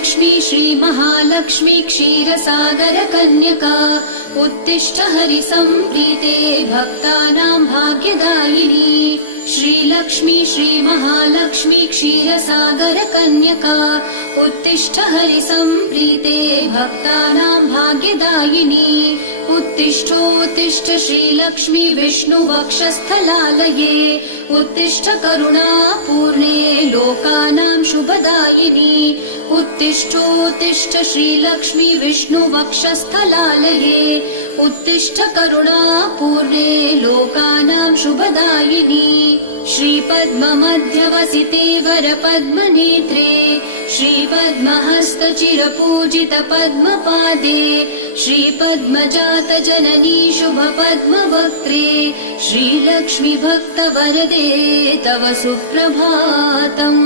श्रीलक्ष्मी श्रीमहालक्ष्मी क्षीरसागरकन्यका उत्तिष्ठ हरिसम्प्रीते भक्तानां भाग्यदायिनी। श्रीलक्ष्मी श्रीमहालक्ष्मी क्षीरसागरकन्यका उत्तिष्ठ हरिसम्प्रीते भक्तानां भाग्यदायिनी। उत्तिष्ठोत्तिष्ठ श्रीलक्ष्मी विष्णुवक्षस्थलालये उत्तिष्ठ करुणापूर्णे लोकानां शुभदायिनी। उत्तिष्ठोत्तिष्ठ श्रीलक्ष्मी विष्णुवक्षस्थलालये उत्तिष्ठ करुणापूर्णे लोकानां शुभदायिनी। श्रीपद्ममध्यवसिते वरपद्मनेत्रे श्रीपद्महस्तचिरपूजित पद्मपादे श्रीपद्मजातजननी शुभपद्मवक्त्रे श्रीलक्ष्मी भक्तवरदे तव सुप्रभातम्।